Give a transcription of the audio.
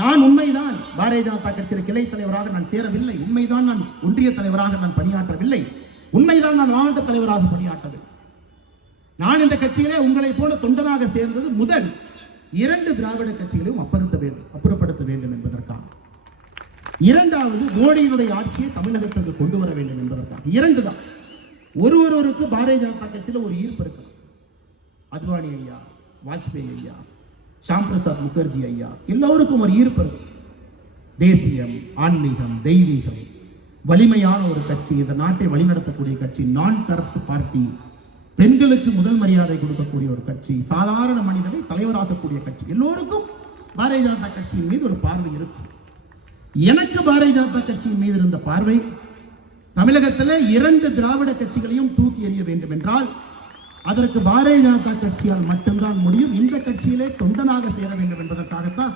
நான் உண்மைதான் பாரதிய ஜனதா கட்சியில் கிளை தலைவராக நான் சேரவில்லை, உண்மைதான் நான் ஒன்றிய தலைவராக நான் பணியாற்றவில்லை, உண்மைதான் நான் மாவட்ட தலைவராக பணியாற்றவில்லை. நான் இந்த கட்சியிலே உங்களை போல தொண்டனாக சேர்ந்தது முதல் 2 திராவிட கட்சிகளையும் அப்புறப்படுத்த வேண்டும் என்பதற்காக, இரண்டாவது மோடியினுடைய ஆட்சியை தமிழகத்திற்கு கொண்டு வர வேண்டும் என்பதற்காக. 2 தான். ஒருவருக்கு பாரதிய ஜனதா கட்சியில் ஒரு ஈர்ப்பு இருக்கு. அத்வானி ஐயா, வாஜ்பேயி ஐயா, ஷாம் பிரசாத் முகர்ஜி ஐயா, எல்லோருக்கும் ஒரு ஈர்ப்பு இருக்கு. தேசியம், ஆன்மீகம், தெய்வீகம், வலிமையான ஒரு கட்சி, இந்த நாட்டை வழிநடத்தக்கூடிய கட்சி, நான் கரப்ட் பார்ட்டி, பெண்களுக்கு முதல் மரியாதை கொடுக்கக்கூடிய ஒரு கட்சி, சாதாரண மனிதனை தலைவராக்கக்கூடிய கட்சி. எல்லோருக்கும் பாரதிய ஜனதா கட்சியின் மீது ஒரு பார்வை இருக்கும். எனக்கு பாரதிய ஜனதா கட்சியின் மீது இருந்த பார்வை, தமிழகத்தில் 2 திராவிட கட்சிகளையும் தூக்கி எறிய வேண்டும் என்றால் அதற்கு பாரதிய ஜனதா கட்சியால் மட்டும்தான் முடியும். இந்த கட்சியிலே தொண்டனாக சேர வேண்டும் என்பதற்காகத்தான்